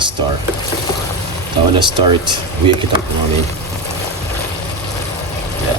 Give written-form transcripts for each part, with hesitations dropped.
a stir. Now when you stir it, wake it up, you know what I mean? Yeah.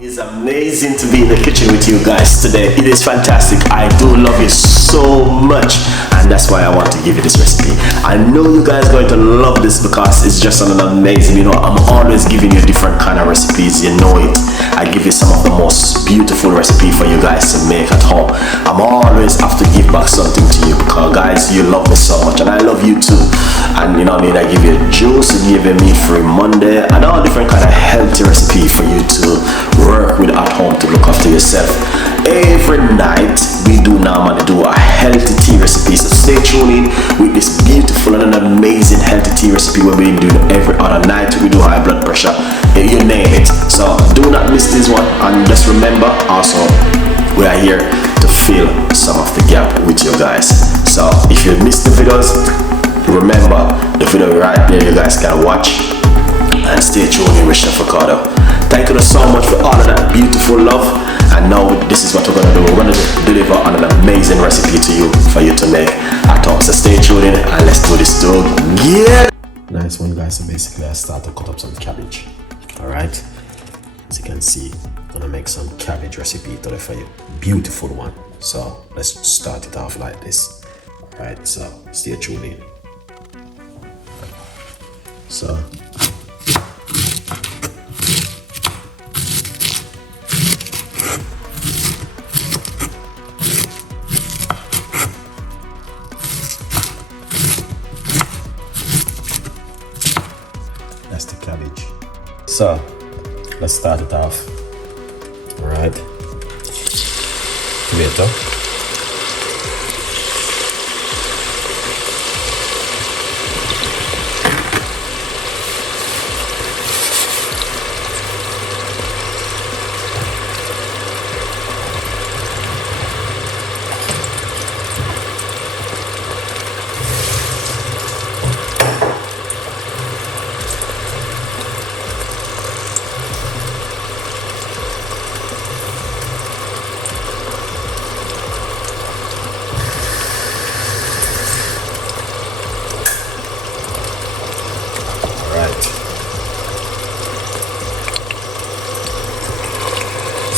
It's amazing to be in the kitchen with you guys today. It is fantastic. I do love you so much, and that's why I want to give you this recipe. I know you guys are going to love this because it's just an amazing, you know, I'm always giving you different kind of recipes, you know it. I give you some of the most beautiful recipe for you guys to make at home. I'm always have to give back something to you because guys, you love me so much and I love you too. And you know what I mean, I give you juice, I give you meat-free Monday and all different kind of healthy recipe for you to work with at home to look after yourself. Every night we do normally do a healthy tea recipe, so stay tuned in with this beautiful and an amazing healthy tea recipe where we do every other night. We do high blood pressure, you name it. So do not miss this one, and just remember also we are here to fill some of the gap with you guys. So if you missed the videos, remember the video right there, you guys can watch, and stay tuned in with Chef Ricardo. Thank you so much for all of that beautiful love. And now this is what we're gonna do. We're gonna deliver an amazing recipe to you for you to make at home. So stay tuned in and let's do this too. Yeah. Nice one, guys. So basically I start to cut up some cabbage. Alright. As you can see, I'm gonna make some cabbage recipe today for you. Beautiful one. So let's start it off like this. Alright, so stay tuned in. So that's the cabbage. So let's start it off. All right, tomato,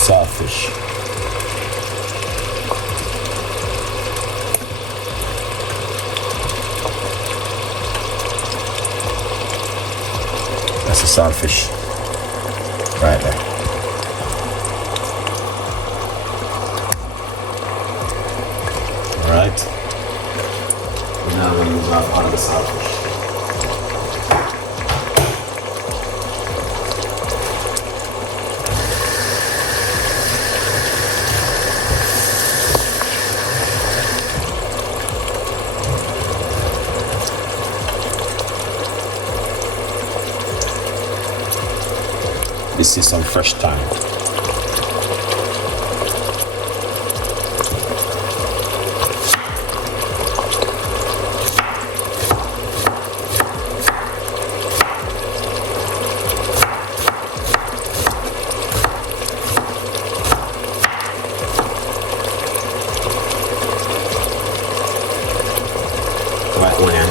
saltfish, that's a saltfish right there. All right, now we're going to move out of the saltfish. This is some fresh thyme. White onion.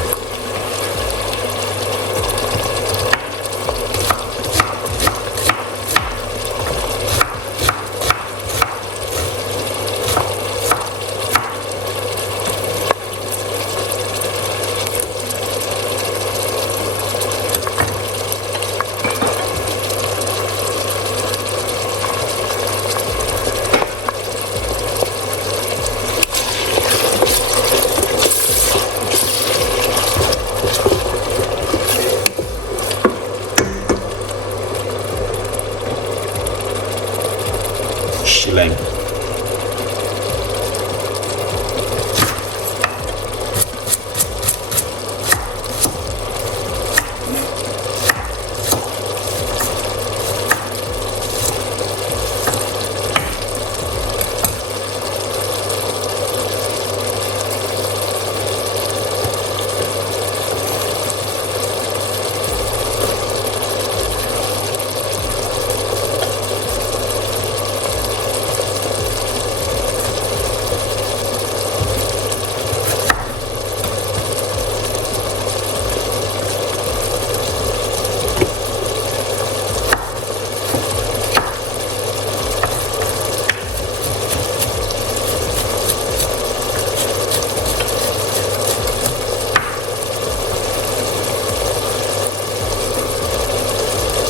Shilling.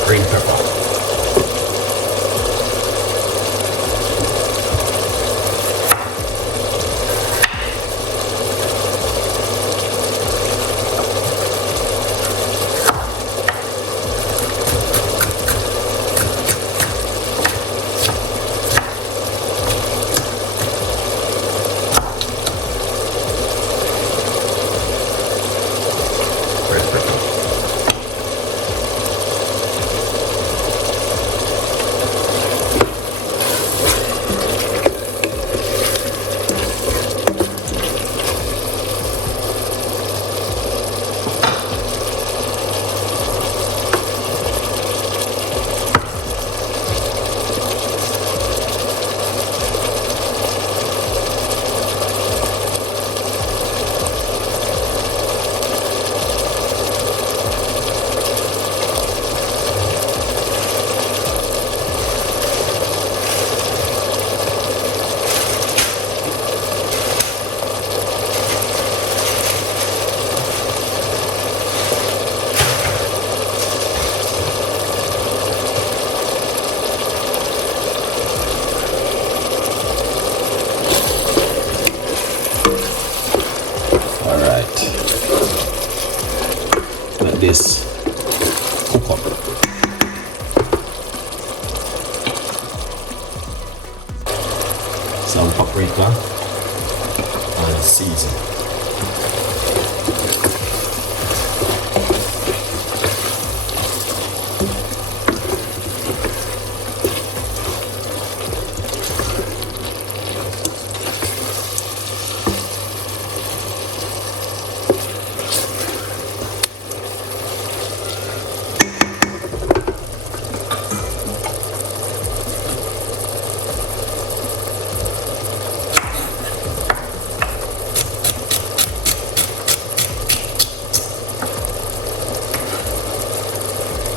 green pepper, red pepper. Let this cook up. Some paprika and season.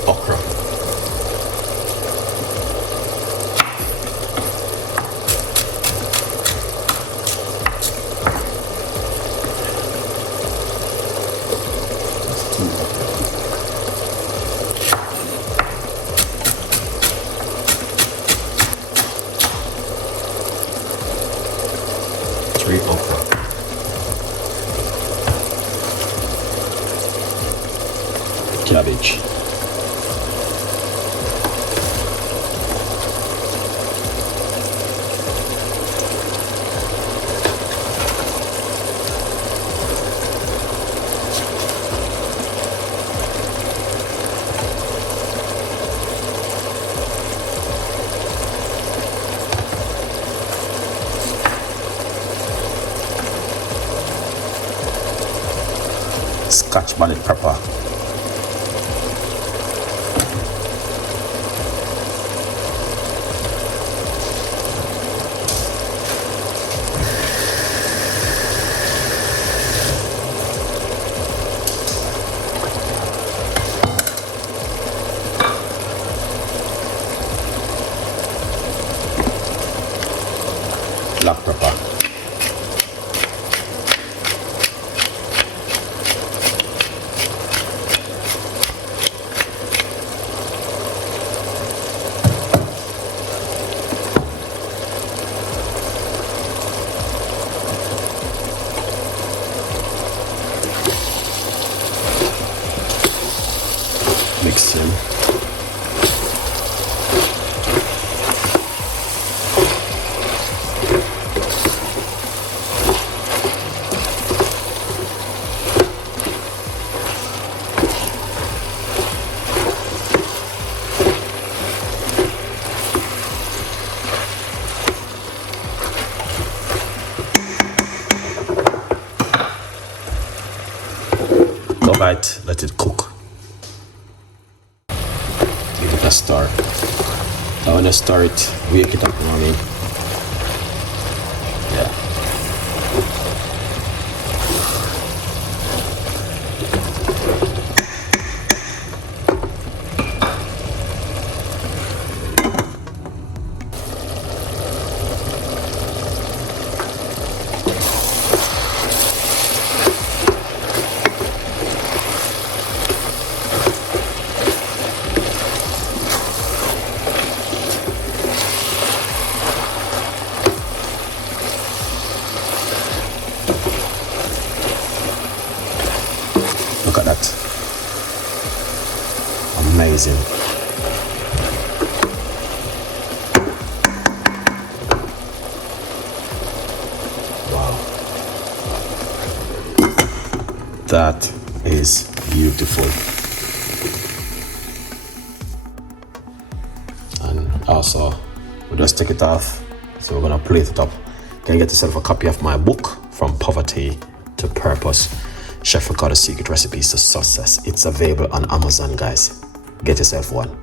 Okra. That's 2 okra. 3 okra. Cabbage. Scotch bonnet pepper. Black pepper. Mix in. Cover it, let it cook. Give it a stir. Now when you stir it, wake it up, you know what I mean? Yeah. amazing. Wow. That is beautiful. And also, we'll just take it off. So we're gonna plate it up. Can you get yourself a copy of my book, From Poverty to Purpose? Chef Ricardo Secret Recipes to Success. It's available on Amazon, guys. Get yourself one.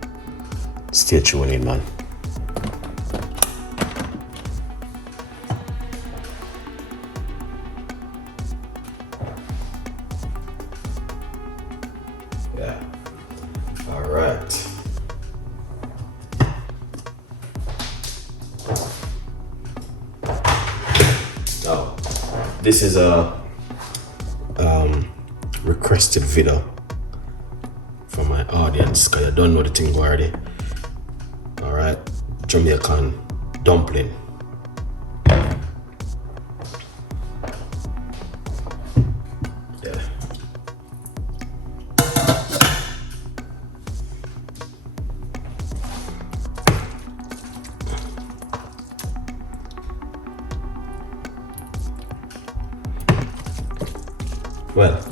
Stay tuned in, man. Yeah. All right. Now, this is a requested video from my audience because I don't know the thing already. All right, Jamaican dumpling. Yeah. Well,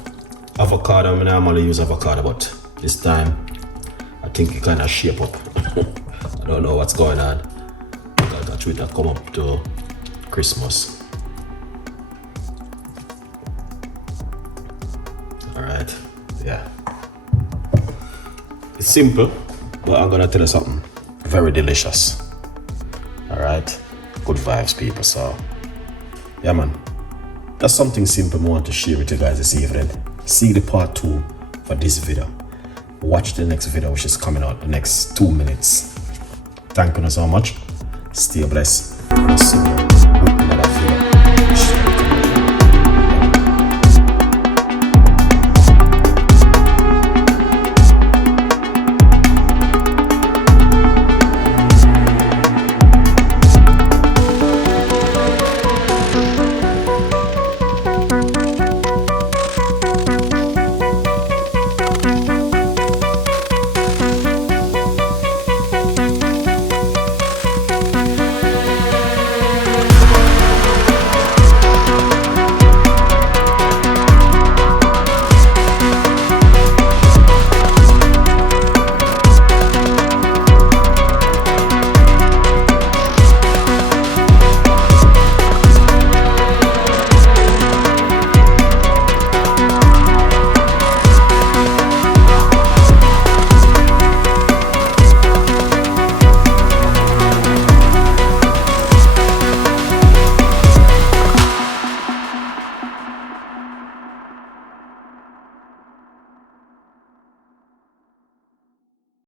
avocado, I normally use avocado, but this time I think it kind of shape up. I don't know what's going on. Because that Twitter come up to Christmas. Alright, yeah. It's simple, but I'm gonna tell you something very delicious. Alright, good vibes, people. So, yeah, man. That's something simple I want to share with you guys this evening. See the part 2 for this video. Watch the next video, which is coming out the next 2 minutes. Thank you so much. Stay blessed. See you.